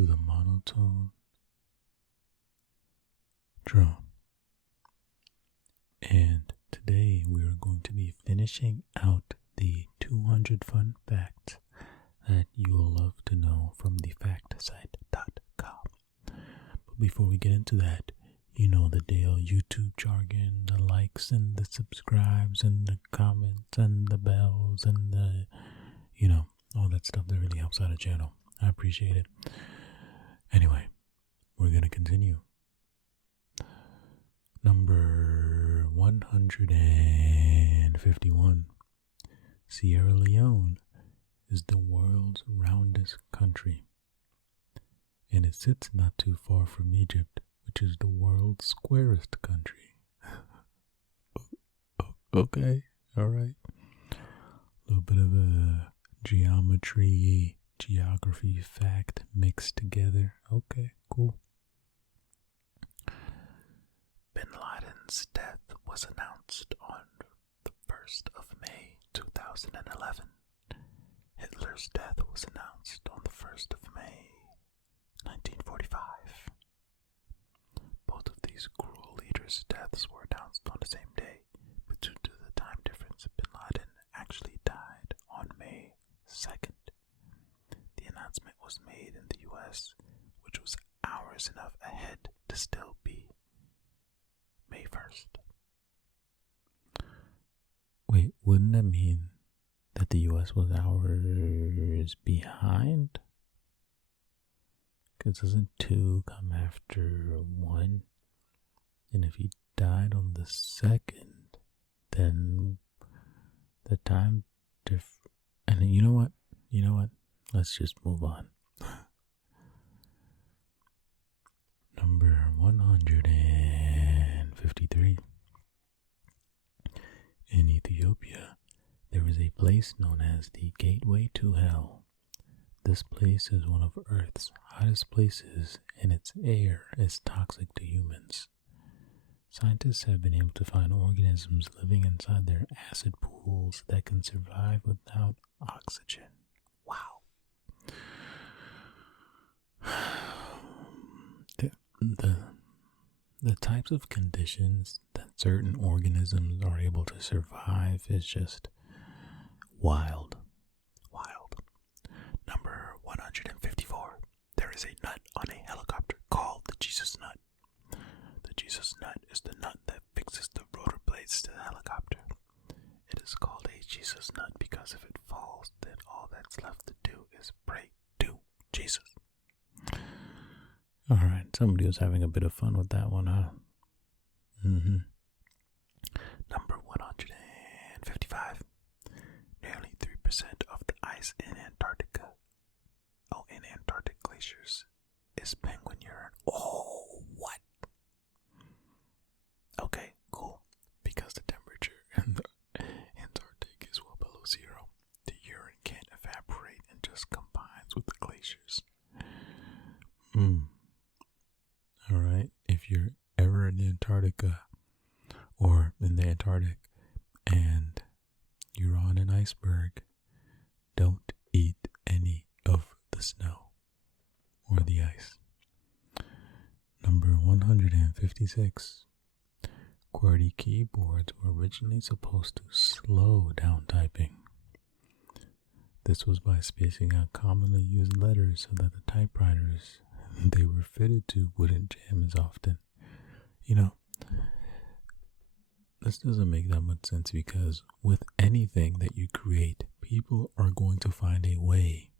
to the monotone drum. And today we are going to be finishing out the 200 fun facts that you will love to know from thefactsite.com. But before we get into that, you know the deal: YouTube jargon, the likes and the subscribes and the comments and the bells and the, all that stuff that really helps out a channel. I appreciate it. Anyway, we're going to continue. Number 151. Sierra Leone is the world's roundest country, and it sits not too far from Egypt, which is the world's squarest country. Okay, alright. A little bit of a geography fact mixed together. Okay, cool. Bin Laden's death was announced on the 1st of May 2011. Hitler's death was announced on the 1st of May 1945. Both of these cruel leaders' deaths were announced on the same day, but due to the time difference, Bin Laden actually died on May 2nd. The announcement was made in the US, which was hours enough ahead to still be May 1st. Wait, wouldn't that mean that the US was hours behind? Because doesn't 2 come after 1? And if he died on the 2nd, then the time and you know what? Let's just move on. Number 153. In Ethiopia, there is a place known as the Gateway to Hell. This place is one of Earth's hottest places, and its air is toxic to humans. Scientists have been able to find organisms living inside their acid pools that can survive without oxygen. Wow. The types of conditions that certain organisms are able to survive is just wild. Number 154. There is a nut on a helicopter called the Jesus nut. The Jesus nut is the nut that fixes the rotor blades to the helicopter. It is called a Jesus nut because if it falls, then all that's left to do is pray to Jesus. Alright, somebody was having a bit of fun with that one, huh? Number 155. Nearly 3% of the ice in Antarctica, in Antarctic glaciers, is penguin urine. Oh, what? Okay, cool. Because the temperature in the Antarctic is well below 0, the urine can't evaporate and just combines with the glaciers. Alright, if you're ever in Antarctica or in the Antarctic and you're on an iceberg, don't eat any of the snow or the ice. Number 156. QWERTY keyboards were originally supposed to slow down typing. This was by spacing out commonly used letters so that the typewriters they were fitted to wouldn't jam as often. This doesn't make that much sense because with anything that you create, people are going to find a way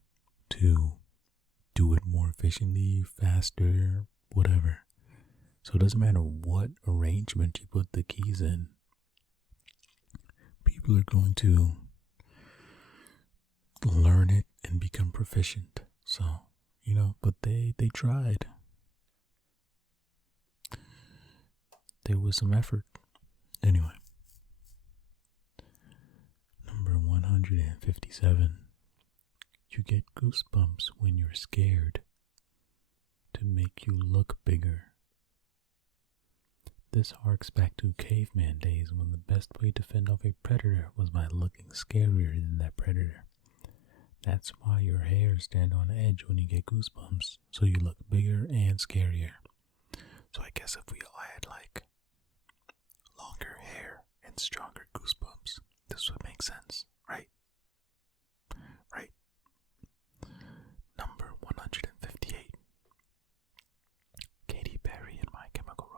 to do it more efficiently, faster, whatever. So it doesn't matter what arrangement you put the keys in. People are going to learn it and become proficient. So, but they tried. There was some effort. Anyway. Number 157. You get goosebumps when you're scared to make you look bigger. This harks back to caveman days when the best way to fend off a predator was by looking scarier than that predator. That's why your hairs stand on edge when you get goosebumps, so you look bigger and scarier. So I guess if we all had like longer hair and stronger goosebumps, this would make sense, right? Right. Number 158. Katy Perry and My Chemical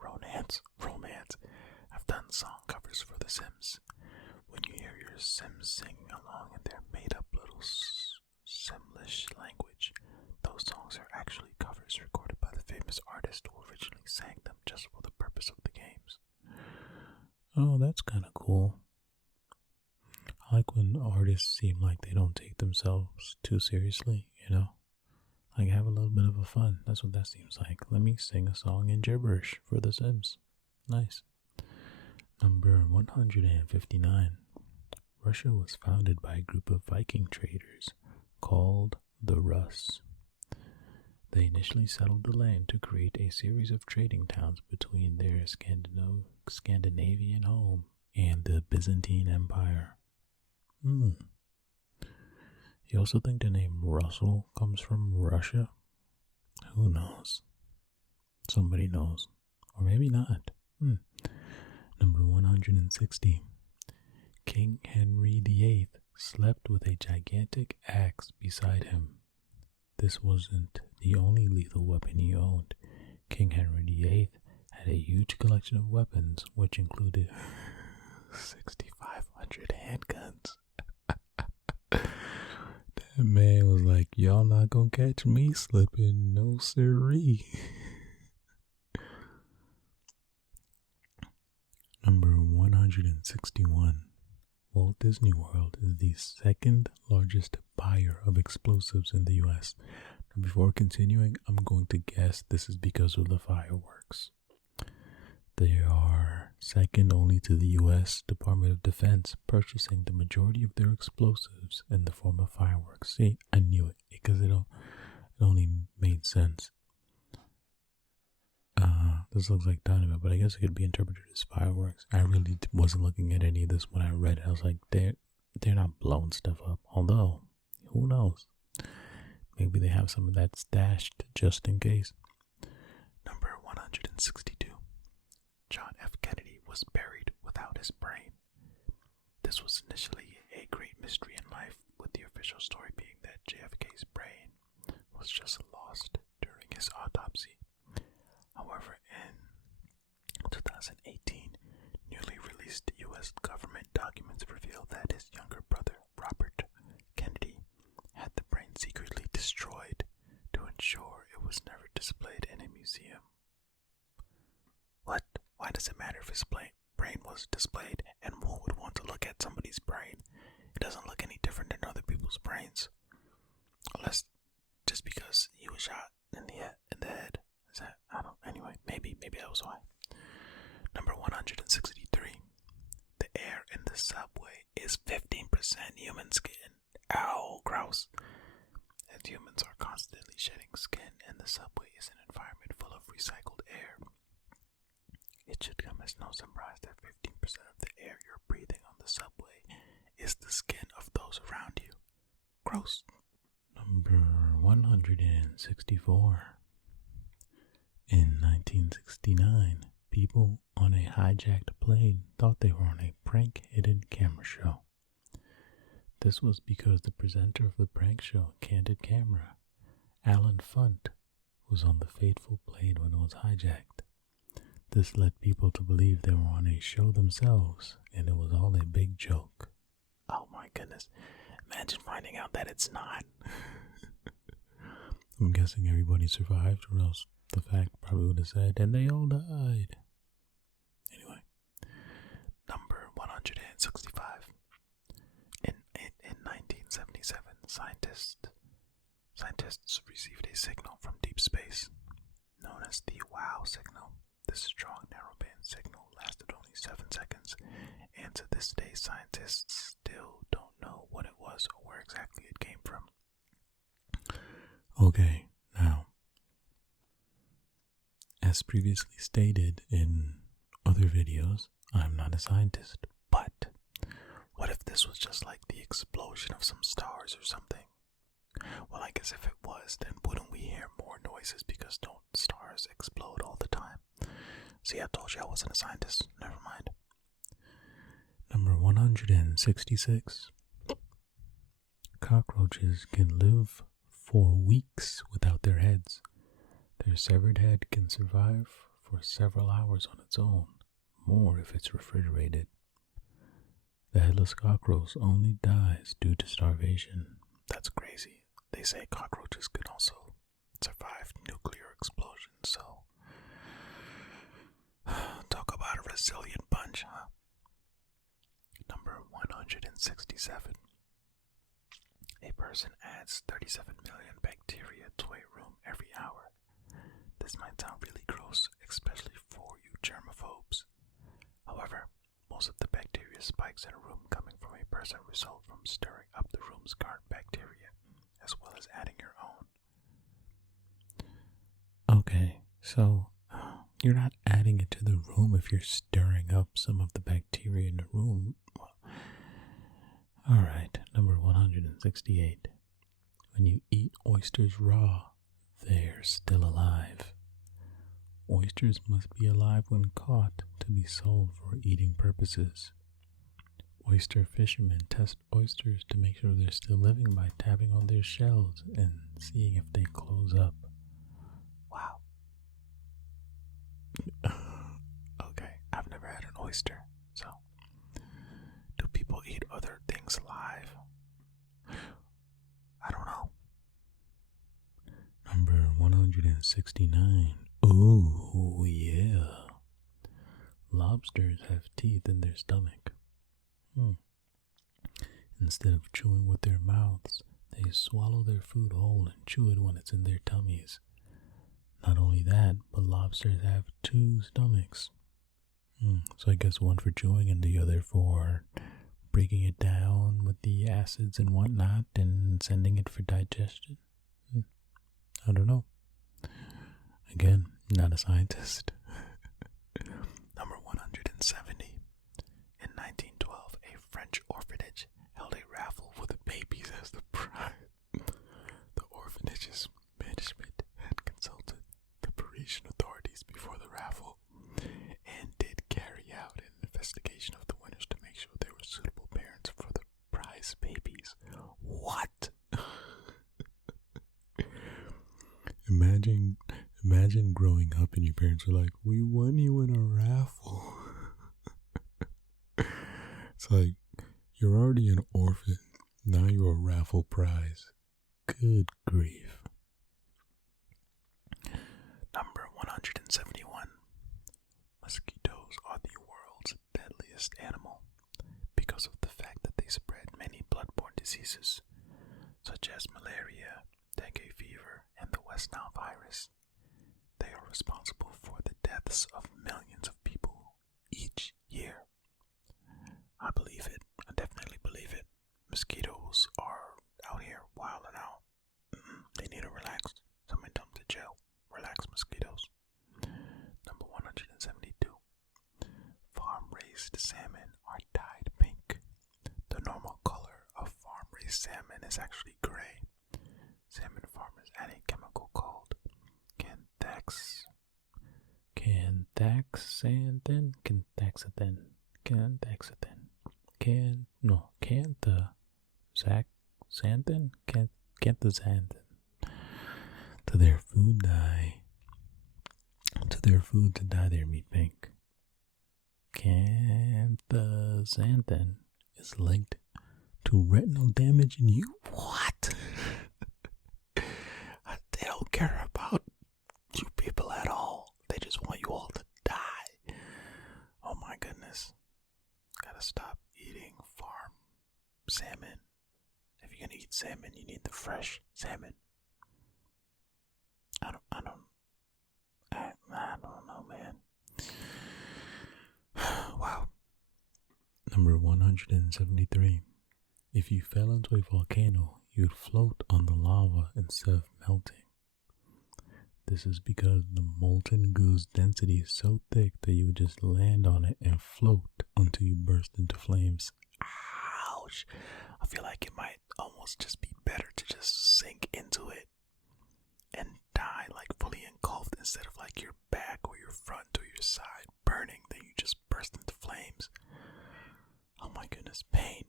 Romance. I've done song covers for The Sims. When you hear your Sims singing along in their made-up little Simlish language, those songs are actually covers recorded by the famous artist who originally sang them just for the purpose of the games. Oh, that's kind of cool. I like when artists seem like they don't take themselves too seriously, you know? Like have a little bit of a fun. That's what that seems like. Let me sing a song in gibberish for The Sims. Nice. Number 159. Russia was founded by a group of Viking traders called the Rus. They initially settled the land to create a series of trading towns between their Scandinavian home and the Byzantine Empire. You also think the name Russell comes from Russia? Who knows? Somebody knows. Or maybe not. Number 160. King Henry VIII slept with a gigantic axe beside him. This wasn't the only lethal weapon he owned. King Henry VIII had a huge collection of weapons, which included 6,500 handguns. That man was like, y'all not gonna catch me slipping, no siree. Number 161. Walt Disney World is the second largest buyer of explosives in the U.S. Now, before continuing, I'm going to guess this is because of the fireworks. They are second only to the U.S. Department of Defense, purchasing the majority of their explosives in the form of fireworks. See, I knew it because it only made sense. This looks like dynamite, but I guess it could be interpreted as fireworks. I really wasn't looking at any of this when I read it. I was like, they're not blowing stuff up. Although, who knows? Maybe they have some of that stashed just in case. Number 162. John F. Kennedy was buried without his brain. This was initially a great mystery in life, with the official story being that JFK's brain was just lost during his autopsy. However, in 2018, newly released U.S. government documents revealed that his younger brother, Robert Kennedy, had the brain secretly destroyed to ensure it was never displayed in a museum. What? Why does it matter if his brain was displayed, and who would want to look at somebody's brain? It doesn't look any different than other people's brains. Unless just because he was shot in the head. Is that, anyway, maybe that was why. Number 163. The air in the subway is 15% human skin. Ow, gross. As humans are constantly shedding skin, and the subway is an environment full of recycled air, it should come as no surprise that 15% of the air you're breathing on the subway is the skin of those around you. Gross. Number 164. In 1969, people on a hijacked plane thought they were on a prank hidden camera show. This was because the presenter of the prank show, Candid Camera, Alan Funt, was on the fateful plane when it was hijacked. This led people to believe they were on a show themselves, and it was all a big joke. Oh my goodness. Imagine finding out that it's not. I'm guessing everybody survived, or else the fact probably would have said, and they all died. Anyway, number 165. In 1977, scientists received a signal from deep space, known as the WOW signal. This strong narrowband signal lasted only 7 seconds, and to this day, scientists still don't know what it was or where exactly it came from. Okay, now, as previously stated in other videos, I'm not a scientist, but What if this was just like the explosion of some stars or something? Well, I guess if it was, then wouldn't we hear more noises because don't stars explode all the time? See, I told you I wasn't a scientist. Never mind. Number 166. Cockroaches can live for weeks without their heads. Their severed head can survive for several hours on its own, more if it's refrigerated. The headless cockroach only dies due to starvation. That's crazy. They say cockroaches could also survive nuclear explosions, so talk about a resilient bunch, huh? Number 167. A person adds 37 million bacteria to a room every hour. This might sound really gross, especially for you germaphobes. However, most of the bacteria spikes in a room coming from a person result from stirring up the room's current bacteria, as well as adding your own. Okay, so you're not adding it to the room if you're stirring up some of the bacteria in the room. Alright, number 168. When you eat oysters raw, they're still alive. Oysters must be alive when caught to be sold for eating purposes. Oyster fishermen test oysters to make sure they're still living by tapping on their shells and seeing if they close up. Wow. Okay, I've never had an oyster, so do people eat other things live? I don't know. Number 169. Ooh, yeah. Lobsters have teeth in their stomach. Instead of chewing with their mouths, they swallow their food whole and chew it when it's in their tummies. Not only that, but lobsters have 2 stomachs. So I guess one for chewing and the other for breaking it down with the acids and whatnot and sending it for digestion. I don't know. Again, not a scientist. Number 170. In 1912, a French orphanage held a raffle with babies as the prize. The orphanage's management had consulted the Parisian authorities before the raffle and did carry out an investigation of the winners to make sure they were suitable parents for the prize babies. What? Imagine growing up and your parents are like, we won you in a raffle. It's like, you're already an orphan. Now you're a raffle prize. Good grief. Number 171. Mosquitoes are the world's deadliest animal because of the fact that they spread many bloodborne diseases, such as malaria, dengue fever, and the West Nile virus. They are responsible for the deaths of millions of people each year. I believe it. I definitely believe it. Mosquitoes are out here wilding out. They need to relax. Somebody dump to jail. Relax, mosquitoes. Number 172. Farm-raised salmon are dyed pink. The normal color of farm-raised salmon is actually gray. Salmon farmers add a chemical called canthaxanthin to their food to dye their meat pink. Canthaxanthin is linked to retinal damage in you. What? They don't care about you people at all. They just want you all to die. Oh my goodness. Gotta stop eating farm salmon. If you're gonna eat salmon, you need the fresh salmon. I don't know, man. Wow. Number 173. If you fell into a volcano, you'd float on the lava instead of melting. This is because the molten goo's density is so thick that you would just land on it and float until you burst into flames. I feel like it might almost just be better to just sink into it and die like fully engulfed instead of like your back or your front or your side burning, then you just burst into flames. Oh my goodness, pain.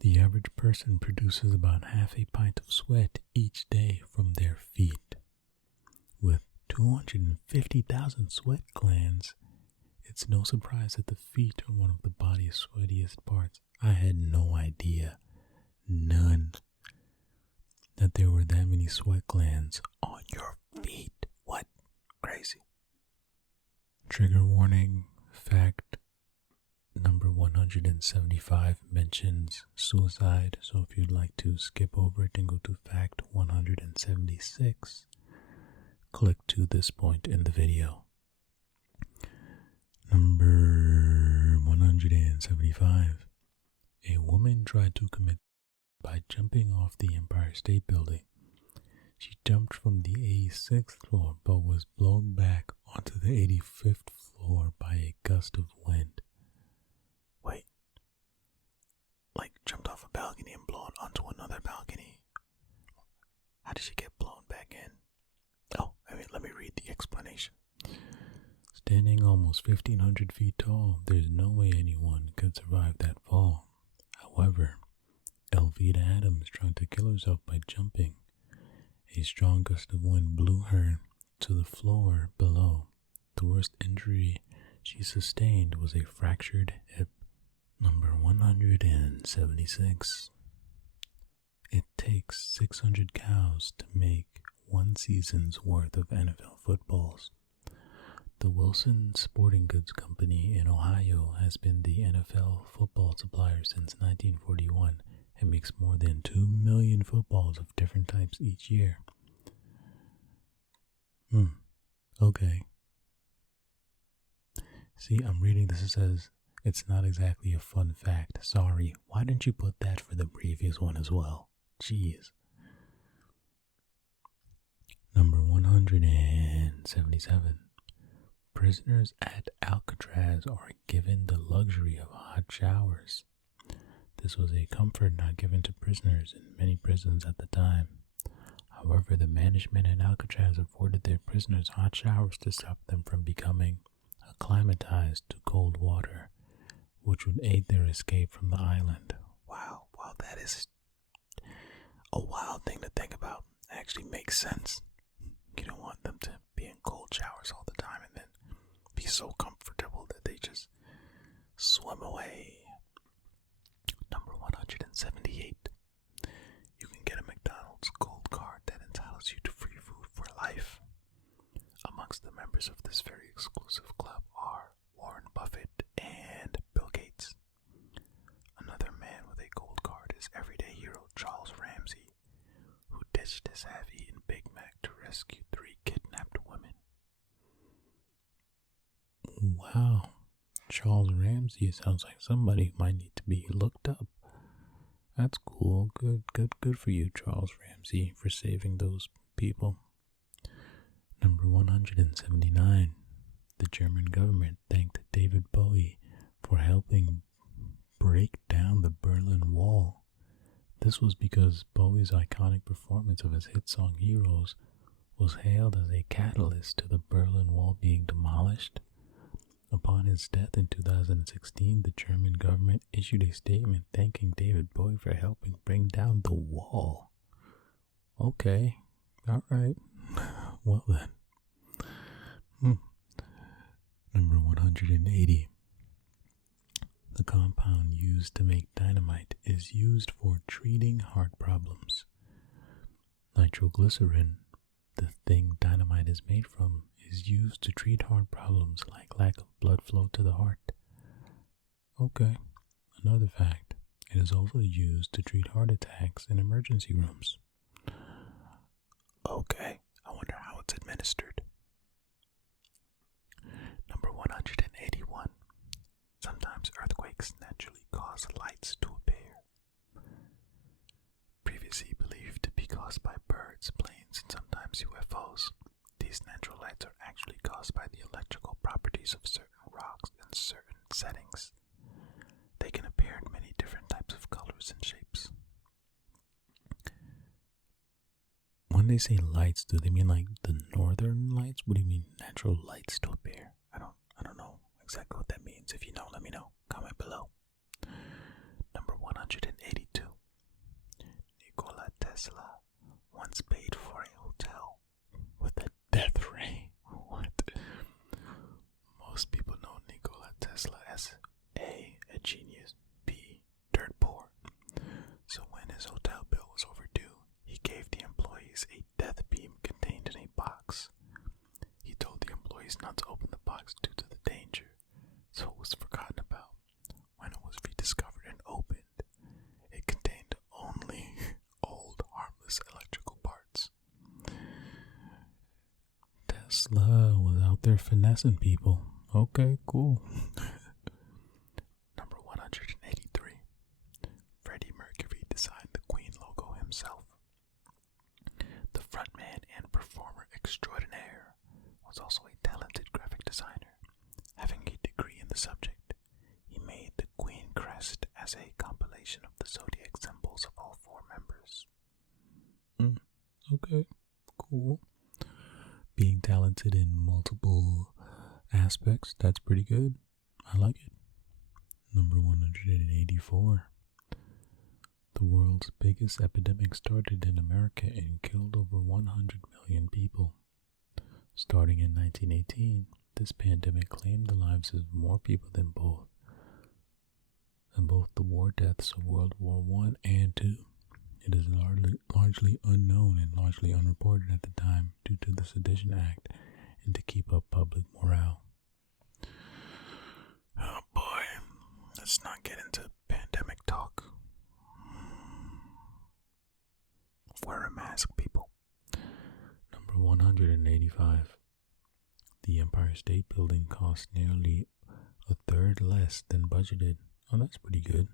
The average person produces about half a pint of sweat each day from their feet. With 250,000 sweat glands, it's no surprise that the feet are one of the body's sweatiest parts. I had no idea, none, that there were that many sweat glands on your feet. What? Crazy. Trigger warning, fact number 175 mentions suicide, so if you'd like to skip over it and go to fact 176, click to this point in the video. Number 175. A woman tried to commit by jumping off the Empire State Building. She jumped from the 86th floor but was blown back onto the 85th floor by a gust of wind. Wait. Like jumped off a balcony and blown onto another balcony? How did she get blown back in? Oh, let me read the explanation. Standing almost 1,500 feet tall, there's no way anyone could survive that fall. However, Elvita Adams tried to kill herself by jumping. A strong gust of wind blew her to the floor below. The worst injury she sustained was a fractured hip. Number 176. It takes 600 cows to make one season's worth of NFL footballs. The Wilson Sporting Goods Company in Ohio has been the NFL football supplier since 1941 and makes more than 2 million footballs of different types each year. Okay. See, I'm reading this. It says, it's not exactly a fun fact. Sorry. Why didn't you put that for the previous one as well? Jeez. Number 177. Prisoners at Alcatraz are given the luxury of hot showers. This was a comfort not given to prisoners in many prisons at the time. However, the management at Alcatraz afforded their prisoners hot showers to stop them from becoming acclimatized to cold water, which would aid their escape from the island. Wow, that is a wild thing to think about. It actually makes sense. You don't want them to be in cold showers all the time and then be so comfortable that they just swim away. Number 178. You can get a McDonald's Gold Card that entitles you to free food for life. Amongst the members of this very exclusive club are Warren Buffett and Bill Gates. Another man with a gold card is everyday hero Charles Ramsey, who ditched his half-eaten Big Mac to rescue 3 kidnapped women. Wow, Charles Ramsey sounds like somebody who might need to be looked up. That's cool. Good for you, Charles Ramsey, for saving those people. Number 179. The German government thanked David Bowie for helping break down the Berlin Wall. This was because Bowie's iconic performance of his hit song Heroes was hailed as a catalyst to the Berlin Wall being demolished. Upon his death in 2016, the German government issued a statement thanking David Bowie for helping bring down the wall. Okay, alright, well then. Number 180. The compound used to make dynamite is used for treating heart problems. Nitroglycerin, the thing dynamite is made from, is used to treat heart problems like lack of blood flow to the heart. Okay, another fact. It is also used to treat heart attacks in emergency rooms. Okay, I wonder how it's administered. Number 181. Sometimes earthquakes naturally cause lights to appear. Previously believed to be caused by birds, planes, and sometimes UFOs, these natural lights are actually caused by the electrical properties of certain rocks in certain settings. They can appear in many colors and shapes. When they say lights, do they mean like the northern lights? What do you mean natural lights to appear? I don't know exactly what that means. If you know, let me know. Comment below. Number 182. Nikola Tesla once paid for a hotel with a death ray. What? Most people know Nikola Tesla as A genius, B, dirt poor. So when his hotel bill was overdue, he gave the employees a death beam contained in a box. He told the employees not to open the box due to the danger, so it was forgotten about. When it was rediscovered and opened, it contained only old, harmless electrical parts. Tesla was out there finessing people. Okay, cool. Number 183. Freddie Mercury designed the Queen logo himself. The frontman and performer extraordinaire was also a talented graphic designer. Having a degree in the subject, he made the Queen crest as a compilation of the zodiac symbols of all four members. Okay, cool. Being talented in multiple aspects, that's pretty good. I like it. Number 184. The world's biggest epidemic started in America and killed over 100 million people. Starting in 1918, this pandemic claimed the lives of more people than both the war deaths of World War I and II. It is largely unknown and largely unreported at the time due to the Sedition Act and to keep up public morale. Oh boy, let's not get into pandemic talk. Wear a mask, people. Number 185. The Empire State Building cost nearly a third less than budgeted. Oh, that's pretty good.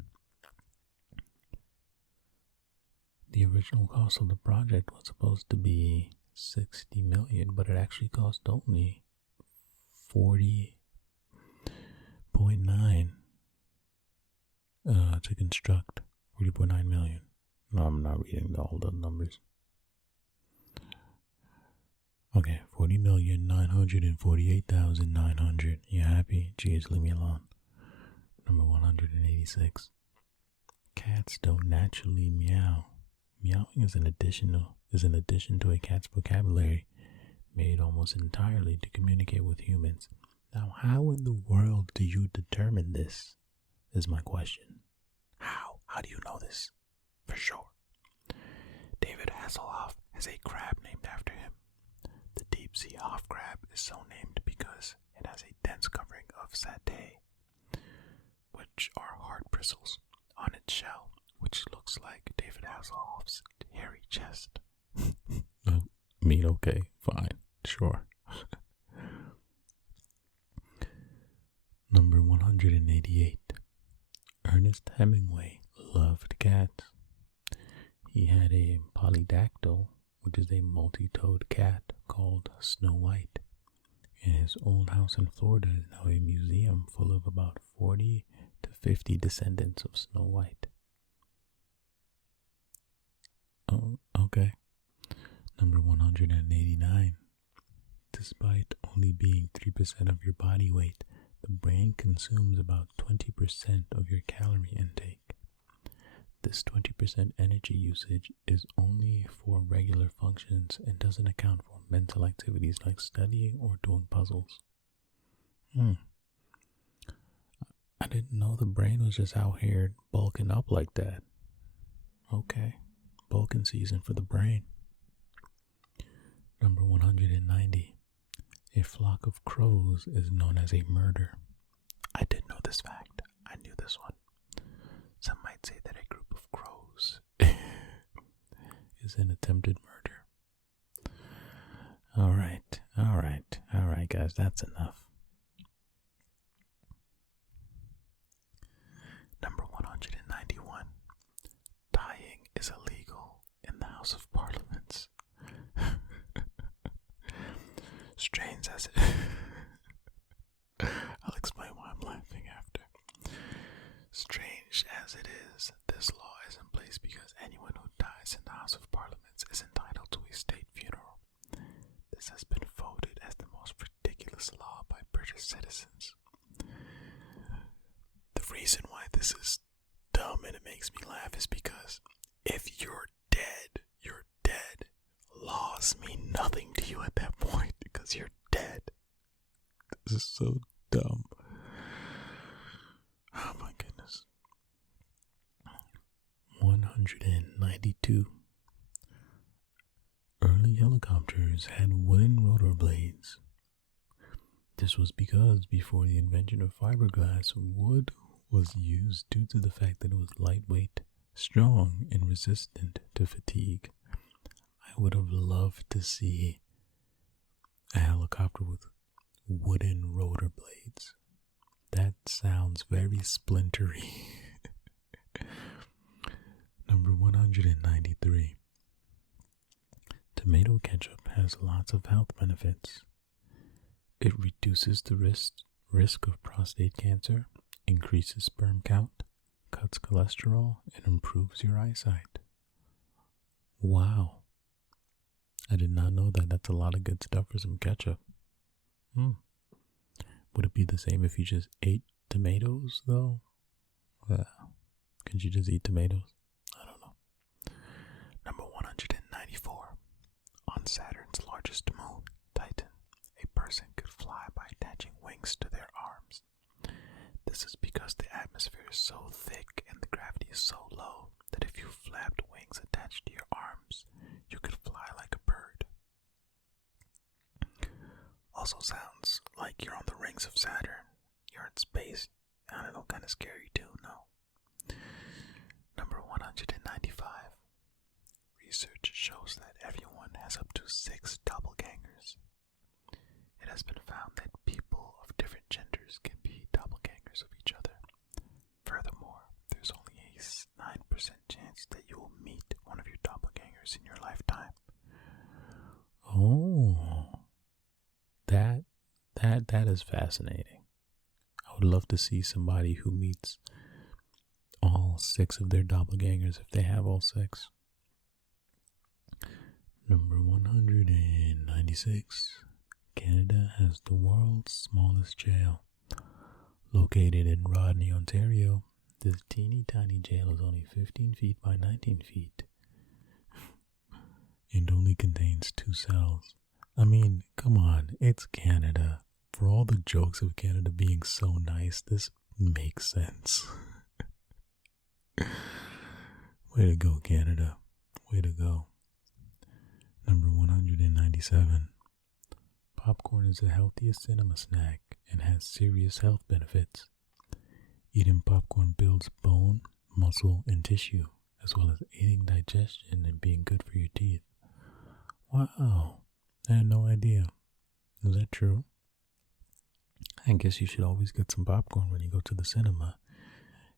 The original cost of the project was supposed to be $60 million, but it actually cost only $40.9 to construct. $40.9 million. No, I'm not reading all the numbers. Okay, 40,948,900. You happy? Jeez, leave me alone. Number 186. Cats don't naturally meow. Meowing is an addition to a cat's vocabulary, made almost entirely to communicate with humans. Now, how in the world do you determine this? Is my question. How? How do you know this? For sure. David Hasselhoff has a crab named after him. The deep-sea Hoff crab is so named because it has a dense covering of setae, which are hard bristles, on its shell, which looks like David Hasselhoff's hairy chest. Meat, okay, fine, sure. Number 188. Ernest Hemingway loved cats. He had a polydactyl, which is a multi-toed cat called Snow White. And his old house in Florida is now a museum full of about 40 to 50 descendants of Snow White. Oh, okay. Number 189. Despite only being 3% of your body weight, the brain consumes about 20% of your calorie intake. This 20% energy usage is only for regular functions and doesn't account for mental activities like studying or doing puzzles. I didn't know the brain was just out here bulking up like that. Okay, bulking season for the brain. Number 190. A flock of crows is known as a murder. I did know this fact. I knew this one. Some might say that a group of crows is an attempted murder. Alright, guys, that's enough. Number 191. Dying is illegal in the House of Parliaments. Strange as it... I'll explain why I'm laughing after. Strange as it is, this law is is because anyone who dies in the House of Parliament is entitled to a state funeral. This has been voted as the most ridiculous law by British citizens. The reason why this is dumb and it makes me laugh is because if you're dead, you're dead. Laws mean nothing to you at that point because you're dead. This is so dumb. Oh my goodness. 192. Early helicopters had wooden rotor blades. This was because before the invention of fiberglass, wood was used due to the fact that it was lightweight, strong, and resistant to fatigue. I would have loved to see a helicopter with wooden rotor blades. That sounds very splintery. Number 193. Tomato ketchup has lots of health benefits. It reduces the risk of prostate cancer, increases sperm count, cuts cholesterol, and improves your eyesight. Wow. I did not know that. That's a lot of good stuff for some ketchup. Would it be the same if you just ate tomatoes, though? Could you just eat tomatoes? I don't know. Number 194. On Saturn's largest moon, Titan, a person could fly by attaching wings to their arms. This is because the atmosphere is so thick and the gravity is so low that if you flapped wings attached to your arms, you could fly like a bird. Also sounds like you're on the rings of Saturn. You're in space. I don't know, kind of scary too, no? Number 195. Research shows that everyone has up to 6 doppelgangers. It has been found that people of different genders can be doppelgangers of each other. Furthermore, there's only a 9% chance that you will meet one of your doppelgangers in your lifetime. Oh, that is fascinating. I would love to see somebody who meets all 6 of their doppelgangers if they have all 6. Number 196. Canada has the world's smallest jail. Located in Rodney, Ontario, this teeny tiny jail is only 15 feet by 19 feet. It only contains 2 cells. I mean, come on, it's Canada. For all the jokes of Canada being so nice, this makes sense. Way to go, Canada. Way to go. Number 197. Popcorn is the healthiest cinema snack and has serious health benefits. Eating popcorn builds bone, muscle, and tissue, as well as aiding digestion and being good for your teeth. Wow, I had no idea. Is that true? I guess you should always get some popcorn when you go to the cinema.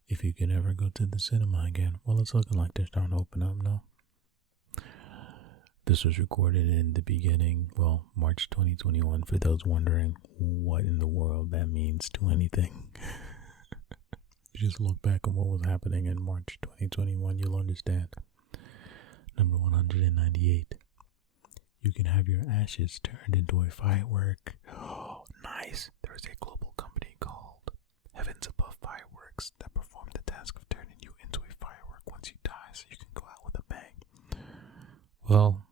If you can ever go to the cinema again. Well, it's looking like they're starting to open up now. This was recorded in the beginning, March 2021, for those wondering what in the world that means to anything. You just look back on what was happening in March 2021, you'll understand. Number 198. You can have your ashes turned into a firework. Oh, nice. There is a global company called Heavens Above Fireworks that perform the task of turning you into a firework once you die so you can go out with a bang. Well,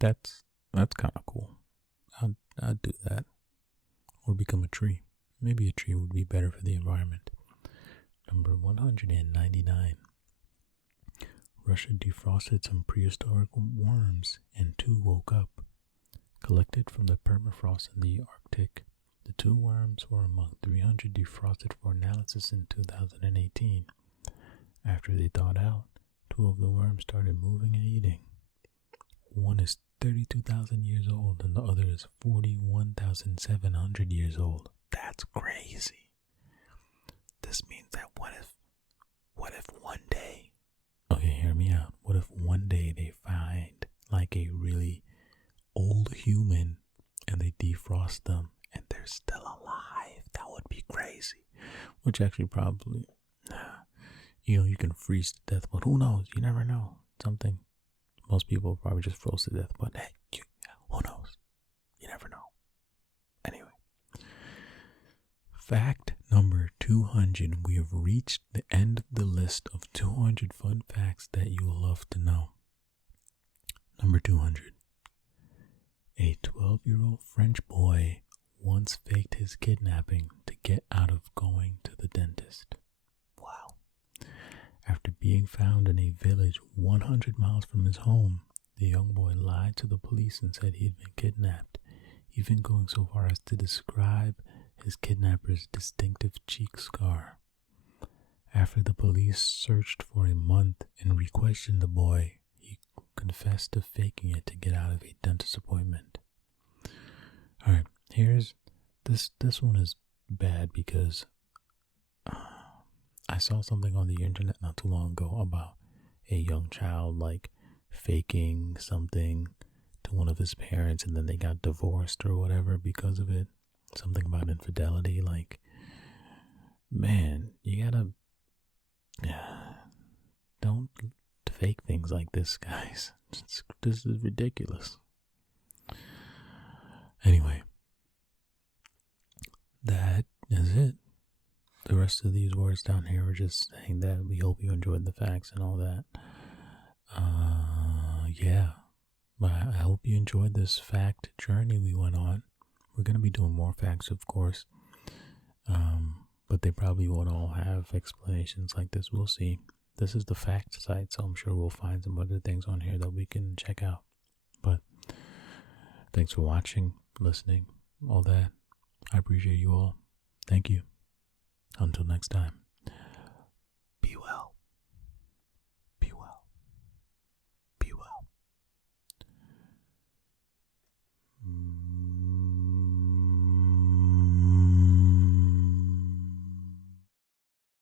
that's kind of cool. I'd do that. Or become a tree. Maybe a tree would be better for the environment. Number 199. Russia defrosted some prehistoric worms and 2 woke up. Collected from the permafrost in the Arctic, the 2 worms were among 300 defrosted for analysis in 2018. After they thawed out, 2 of the worms started moving and eating. One is 32,000 years old and the other is 41,700 years old. That's crazy. This means that what if one day, okay, hear me out. What if one day they find like a really old human and they defrost them and they're still alive? That would be crazy. Which actually probably, you can freeze to death, but who knows? You never know. Something. Most people probably just froze to death, but hey, who knows? You never know. Anyway. Fact number 200. We have reached the end of the list of 200 fun facts that you will love to know. Number 200. A 12-year-old French boy once faked his kidnapping to get out of going to the dentist. Wow. After being found in a village 100 miles from his home, the young boy lied to the police and said he had been kidnapped, even going so far as to describe his kidnapper's distinctive cheek scar. After the police searched for a month and re-questioned the boy, he confessed to faking it to get out of a dentist appointment. Alright, here's this one is bad because I saw something on the internet not too long ago about a young child like faking something to one of his parents and then they got divorced or whatever because of it. Something about infidelity. Like, man, you gotta don't fake things like this, guys. This is ridiculous. Anyway, that is it. The rest of these words down here are just saying that we hope you enjoyed the facts and all that. Yeah. But I hope you enjoyed this fact journey we went on. We're going to be doing more facts, of course. But they probably won't all have explanations like this. We'll see. This is the fact site, so I'm sure we'll find some other things on here that we can check out. But thanks for watching, listening, all that. I appreciate you all. Thank you. Until next time.